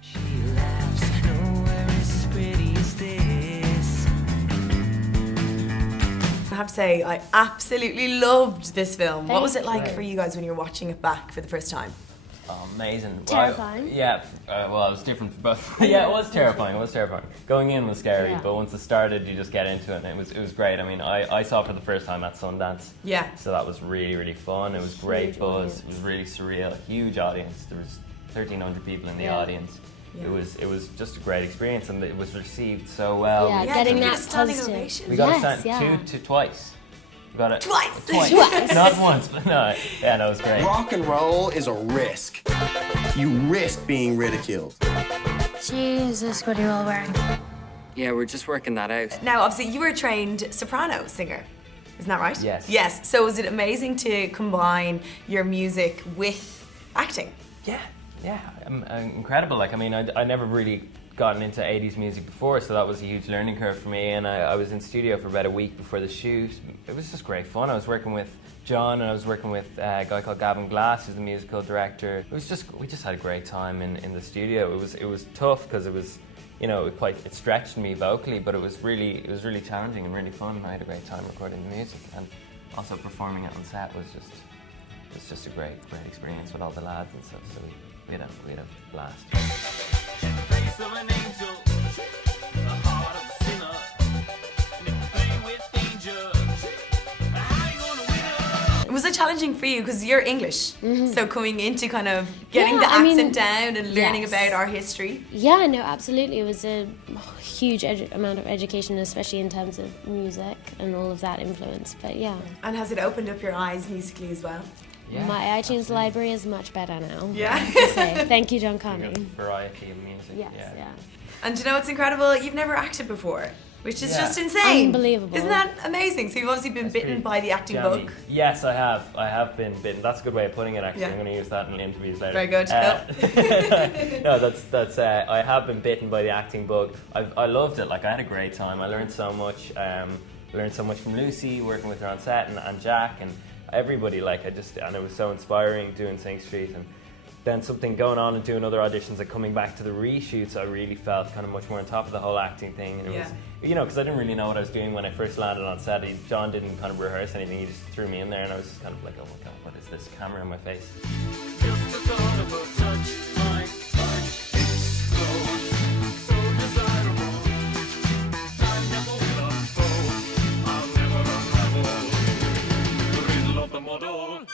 She laughs, nowhere is as pretty as this. I have to say, I absolutely loved this film. What was it like Thank for you guys when you were watching it back for the first time? Oh, amazing. Terrifying. Well, it was different for both. Yeah, it was terrifying. Going in was scary, Yeah. but once it started, you just get into it, and it was great. I mean, I saw it for the first time at Sundance. Yeah. So that was really, really fun. It was great Huge buzz. audience. It was really surreal. Huge audience. There was 1,300 people in the Yeah. audience. Yeah. It was just a great experience, and it was received so well. Yeah, Yeah, getting did you get that a standing positive. ovation? We got Yes, a stand yeah. twice. We got it Twice? Twice. Not once, but no. Yeah, no, it was great. Rock and roll is a risk. You risk being ridiculed. Jesus, what are you all wearing? Yeah, we're just working that out. Now, obviously, you were a trained soprano singer. Isn't that right? Yes. Yes. So was it amazing to combine your music with acting? Yeah, incredible. Like, I mean, I never really gotten into 80s music before, so that was a huge learning curve for me. And I was in studio for about a week before the shoot. It was just great fun. I was working with John, and I was working with a guy called Gavin Glass, who's the musical director. We just had a great time in the studio. It was tough because it was, you know, it stretched me vocally, but it was really challenging and really fun. I had a great time recording the music, and also performing it on set was just a great experience with all the lads and stuff. So we had a blast. Face of an angel, the heart of a sinner. And if you play with danger, how you gonna win her? Was it challenging for you because you're English? So coming into kind of getting Yeah, the I mean, accent down and learning yes. about our history. Yeah, no, absolutely. It was a huge amount of education, especially in terms of music and all of that influence. But yeah, And has it opened up your eyes musically as well? Yeah, my iTunes library is much better now. Yeah. I have to say. Thank you, John Connie. Variety of music. Yes, yeah. And you know what's incredible? You've never acted before, which is Yeah. just insane. Unbelievable. Isn't that amazing? So you've obviously been bitten pretty by the acting jammy. bug. Yes, I have. I have been bitten. That's a good way of putting it, actually. Yeah. I'm going to use that in interviews later. Very good. No, that's. I have been bitten by the acting bug. I loved it. Like, I had a great time. I learned so much. Learned so much from Lucy, working with her on set, and Jack, and everybody. Like, and it was so inspiring doing Sing Street, and then something going on and doing other auditions and coming back to the reshoots. I really felt kind of much more on top of the whole acting thing, and it was, you know, because I didn't really know what I was doing when I first landed on set. John didn't kind of rehearse anything; he just threw me in there, and I was just kind of like, oh my god, what is this camera in my face? Just the thought of a touch, my heart explodes. So desirable. I never will unfold. I'll never unravel the riddle of the model.